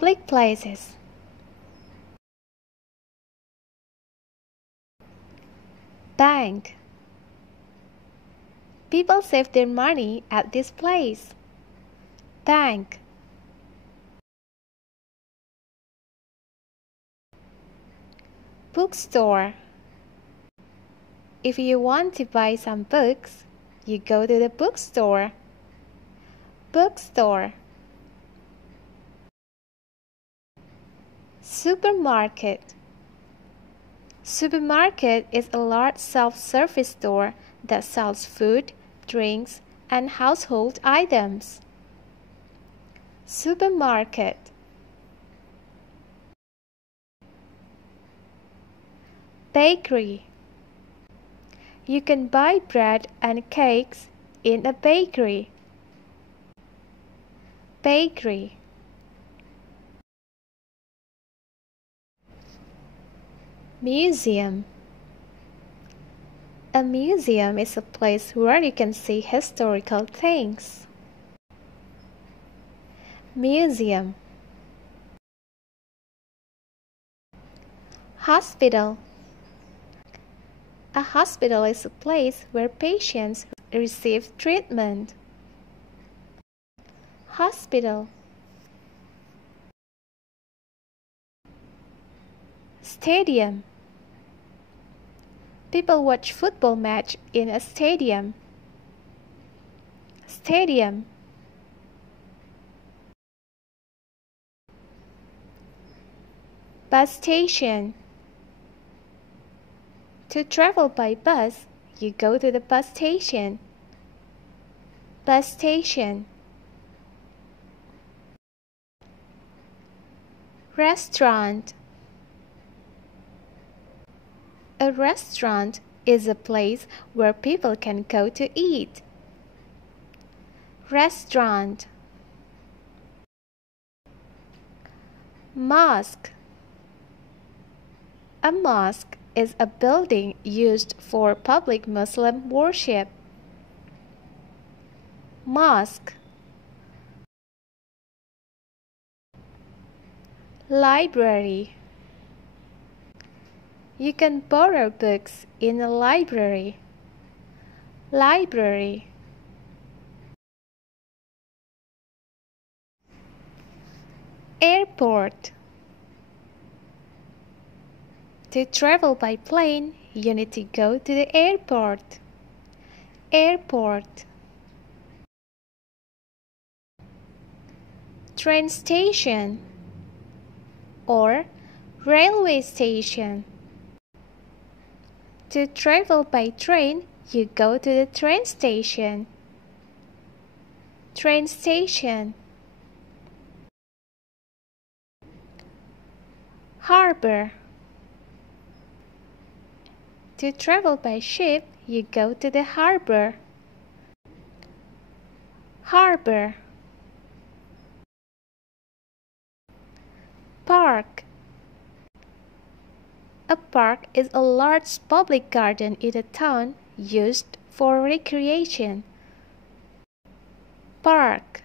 Public places. Bank. People save their money at this place. Bank. Bookstore. If you want to buy some books, you go to the bookstore. Bookstore. Supermarket. Supermarket is a large self-service store that sells food, drinks, and household items. Supermarket. Bakery. You can buy bread and cakes in a bakery. Bakery. Museum. A museum is a place where you can see historical things. Museum. Hospital. A hospital is a place where patients receive treatment. Hospital. Stadium. People watch football match in a stadium. Stadium. Bus station. To travel by bus, you go to the bus station. Bus station. Restaurant. A restaurant is a place where people can go to eat. Restaurant. Mosque. A mosque is a building used for public Muslim worship. Mosque. Library. You can borrow books in a library. Library. Airport. To travel by plane, you need to go to the airport. Airport. Train station or railway station. To travel by train, you go to the train station. Train station. Harbor. To travel by ship, you go to the harbor. Harbor. Park. A park is a large public garden in a town used for recreation. Park.